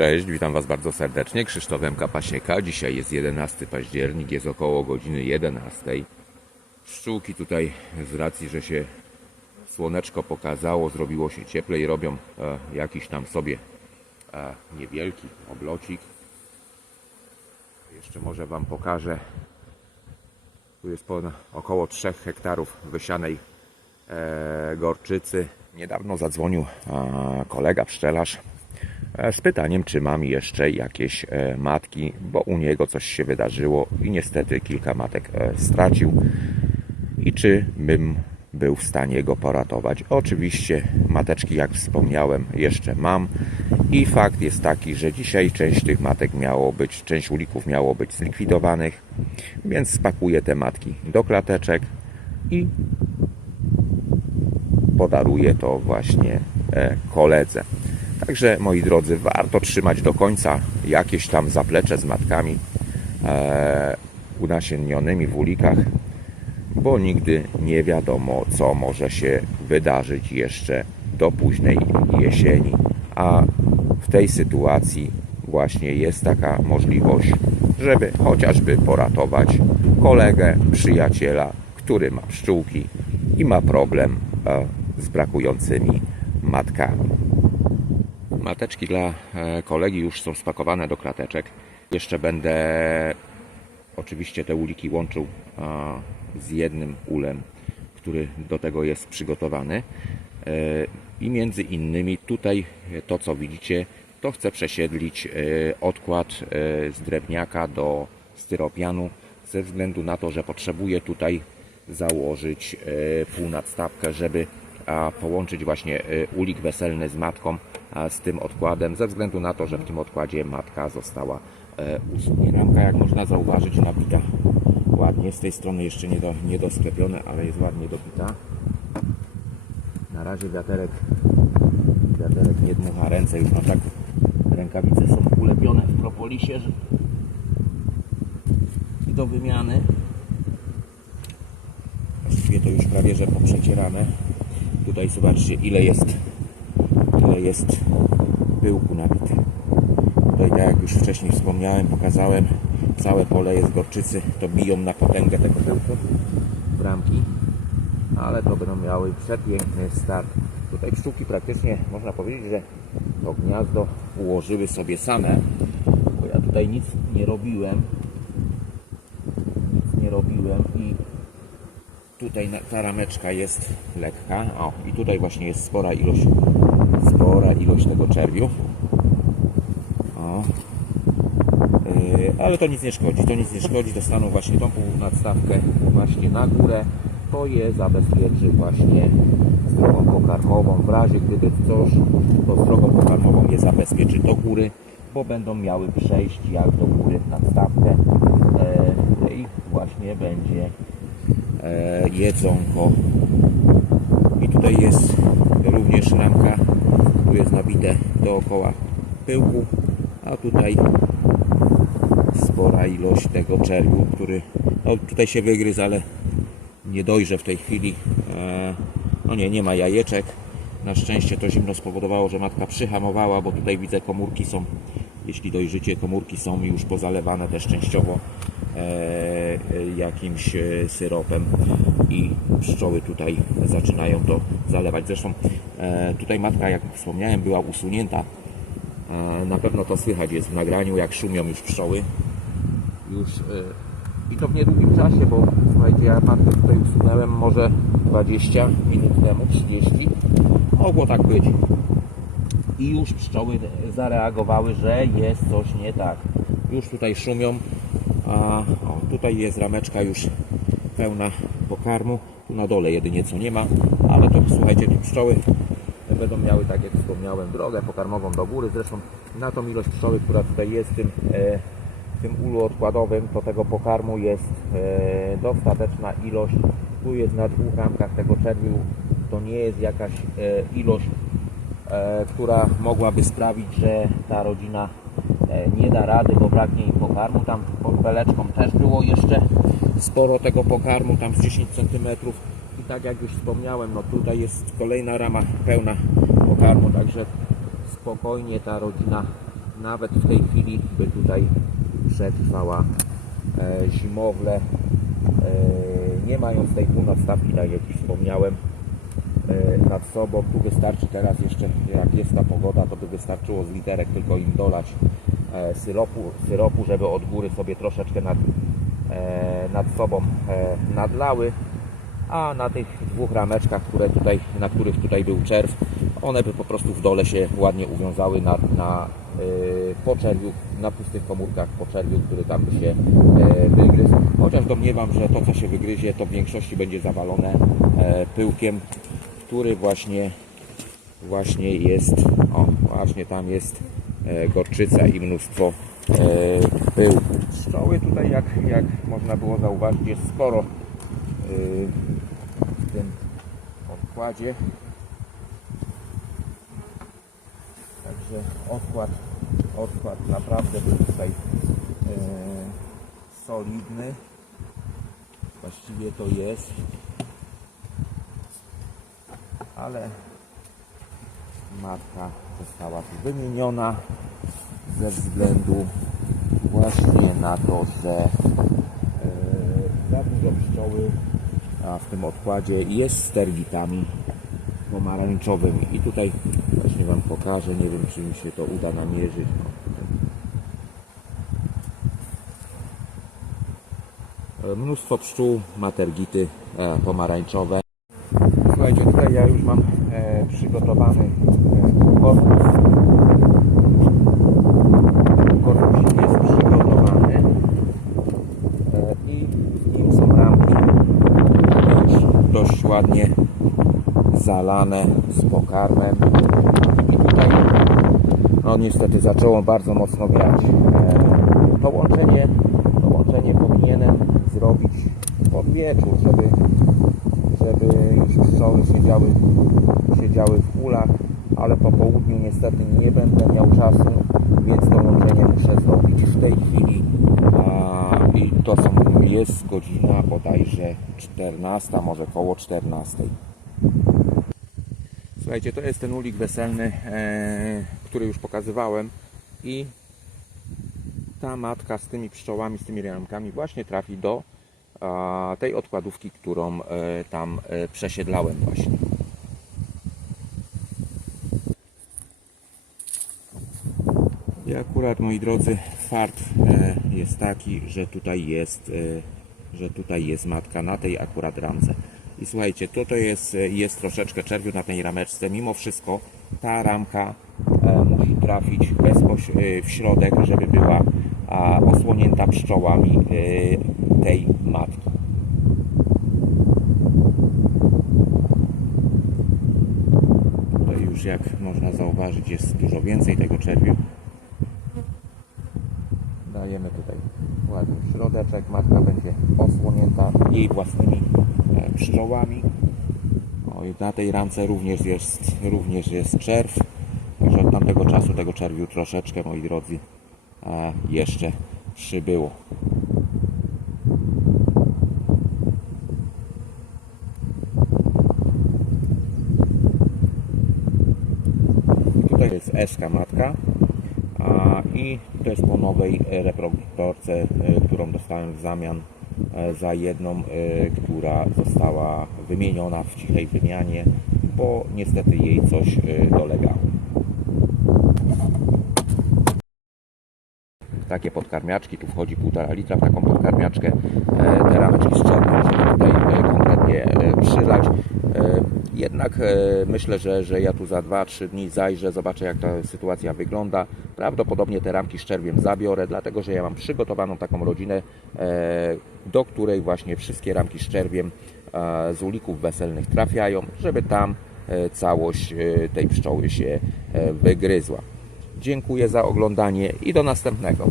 Cześć, witam Was bardzo serdecznie. Krzysztof M. Pasieka. Dzisiaj jest 11 październik, jest około godziny 11. Pszczółki tutaj z racji, że się słoneczko pokazało, zrobiło się cieplej, robią e, jakiś tam sobie e, niewielki oblocik. Jeszcze może Wam pokażę. Tu jest ponad około 3 hektarów wysianej e, gorczycy. Niedawno zadzwonił e, kolega pszczelarz z pytaniem, czy mam jeszcze jakieś e, matki, bo u niego coś się wydarzyło i niestety kilka matek e, stracił. I czy bym był w stanie go poratować? Oczywiście mateczki, jak wspomniałem, jeszcze mam. I fakt jest taki, że dzisiaj część tych matek miało być, część ulików miało być zlikwidowanych, więc spakuję te matki do klateczek i podaruję to właśnie e, koledze. Także moi drodzy, warto trzymać do końca jakieś tam zaplecze z matkami e, unasiennionymi w ulikach, bo nigdy nie wiadomo, co może się wydarzyć jeszcze do późnej jesieni. A w tej sytuacji właśnie jest taka możliwość, żeby chociażby poratować kolegę, przyjaciela, który ma pszczółki i ma problem e, z brakującymi matkami. Mateczki dla e, kolegi już są spakowane do klateczek. Jeszcze będę oczywiście te uliki łączył z jednym ulem, który do tego jest przygotowany. E, I między innymi tutaj e, to co widzicie, to chcę przesiedlić odkład z drewniaka do styropianu ze względu na to, że potrzebuję tutaj założyć półnadstawkę, żeby połączyć właśnie e, ulik weselny z matką z tym odkładem, ze względu na to, że w tym odkładzie matka została e, usunięta. Ramka, jak można zauważyć, nabita ładnie. Z tej strony jeszcze nie, do, nie dosklepione, ale jest ładnie dobita. Na razie wiaterek, wiaterek nie dmucha ręce, już mam tak rękawice są ulepione w propolisie, do wymiany. Właściwie to już prawie, że poprzecierane. Tutaj zobaczcie ile jest ile jest pyłku nabity. Tutaj tak jak już wcześniej wspomniałem, pokazałem całe pole jest gorczycy, to biją na potęgę tego pyłku w ramki, ale to będą miały przepiękny start. Tutaj pszczółki praktycznie można powiedzieć, że to gniazdo ułożyły sobie same, bo ja tutaj nic nie robiłem, nic nie robiłem i tutaj ta rameczka jest lekka. O, i tutaj właśnie jest spora ilość, spora ilość tego czerwiu. O. Yy, ale to nic nie szkodzi, to nic nie szkodzi, dostaną właśnie tą nadstawkę właśnie na górę. To je zabezpieczy właśnie drogą pokarmową. W razie gdyby coś, to drogą pokarmową je zabezpieczy do góry, bo będą miały przejść jak do góry nadstawkę e, i właśnie będzie jedzonko. I tutaj jest również ramka, tu jest nabite dookoła pyłku, a tutaj spora ilość tego czerwiu, który no, tutaj się wygryzł, ale nie dojrze w tej chwili. E, no nie, nie ma jajeczek. Na szczęście to zimno spowodowało, że matka przyhamowała, bo tutaj widzę komórki są, jeśli dojrzycie, komórki są już pozalewane też częściowo e, e, jakimś e, syropem i pszczoły tutaj zaczynają to zalewać. Zresztą e, tutaj matka, jak wspomniałem, była usunięta. E, na pewno to słychać jest w nagraniu, jak szumią już pszczoły. Już e, i to w niedługim czasie, bo słuchajcie, ja matkę tutaj usunąłem może 20 minut temu, 30. Mogło tak być. I już pszczoły zareagowały, że jest coś nie tak. Już tutaj szumią. A o, tutaj jest rameczka już pełna pokarmu. Tu na dole jedynie co nie ma, ale to słuchajcie, te pszczoły będą miały, tak jak wspomniałem, drogę pokarmową do góry. Zresztą na tą ilość pszczoły, która tutaj jest w tym, e, w tym ulu odkładowym, to tego pokarmu jest e, dostateczna ilość. Tu jest na dwóch ramkach tego czerwiu. To nie jest jakaś e, ilość, e, która mogłaby sprawić, że ta rodzina nie da rady, bo braknie im pokarmu. Tam pod beleczką też było jeszcze sporo tego pokarmu, tam z 10 cm. I tak jak już wspomniałem, no tutaj jest kolejna rama pełna pokarmu, także spokojnie ta rodzina nawet w tej chwili by tutaj przetrwała e, zimowlę, e, nie mając tej północstawki, tak jak już wspomniałem, e, nad sobą. Tu wystarczy teraz jeszcze, jak jest ta pogoda, to by wystarczyło z literek tylko im dolać e, syropu, syropu żeby od góry sobie troszeczkę nad, e, nad sobą e, nadlały. A na tych dwóch rameczkach, które tutaj, na których tutaj był czerw, one by po prostu w dole się ładnie uwiązały na, na y, poczerwiu, na pustych komórkach poczerwiu, który tam by się e, wygryzł. Chociaż domniemam, że to co się wygryzie, to w większości będzie zawalone e, pyłkiem, który właśnie właśnie jest, o właśnie tam jest e, gorczyca i mnóstwo e, pyłku. Pszczoły tutaj jak, jak można było zauważyć jest sporo e, w tym odkładzie. Także odkład, odkład naprawdę był tutaj e, solidny. Właściwie to jest. Ale matka została tu wymieniona ze względu właśnie na to, że e, za dużo pszczoły a w tym odkładzie jest z tergitami pomarańczowymi. I tutaj właśnie Wam pokażę, nie wiem czy mi się to uda namierzyć. No. E, Mnóstwo pszczół ma tergity e, pomarańczowe. Słuchajcie, tutaj ja już mam przygotowany e, korpus. Korpusik jest przygotowany e, i nim są ramki już dość ładnie zalane z pokarmem. I tutaj no niestety zaczęło bardzo mocno wiać. E, to łączenie, to łączenie powinienem zrobić pod wieczór, żeby żeby już pszczoły siedziały, siedziały w kulach, ale po południu niestety nie będę miał czasu, więc to łączenie muszę zrobić w tej chwili. A, I to są, jest godzina bodajże 14, może koło 14. Słuchajcie, to jest ten ulik weselny, e, który już pokazywałem i ta matka z tymi pszczołami, z tymi ramkami właśnie trafi do tej odkładówki, którą e, tam e, przesiedlałem właśnie. I akurat moi drodzy fart e, jest taki, że tutaj jest, że tutaj jest matka na tej akurat ramce. I słuchajcie, tutaj jest, jest troszeczkę czerwiu na tej rameczce. Mimo wszystko ta ramka musi trafić bezpoś- e, w środek, żeby była a, osłonięta pszczołami e, tej matki. Tutaj już jak można zauważyć jest dużo więcej tego czerwiu. Dajemy tutaj ładny środeczek. Matka będzie osłonięta jej własnymi e, pszczołami. O, i na tej ramce również jest, również jest czerw. Także od tamtego czasu tego czerwiu troszeczkę, moi drodzy, e, jeszcze przybyło. Tutaj jest Eska matka. A, I to jest po nowej reproduktorce, e, którą dostałem w zamian e, za jedną, e, która została wymieniona w cichej wymianie, bo niestety jej coś dolegało. Takie podkarmiaczki, tu wchodzi 1,5 litra w taką podkarmiaczkę. E, Te rameczki z czerwem, żeby tutaj e, konkretnie e, przylać. Jednak myślę, że, że ja tu za 2-3 dni zajrzę, zobaczę jak ta sytuacja wygląda. Prawdopodobnie te ramki z czerwiem zabiorę, dlatego że ja mam przygotowaną taką rodzinę, do której właśnie wszystkie ramki z czerwiem z ulików weselnych trafiają, żeby tam całość tej pszczoły się wygryzła. Dziękuję za oglądanie i do następnego.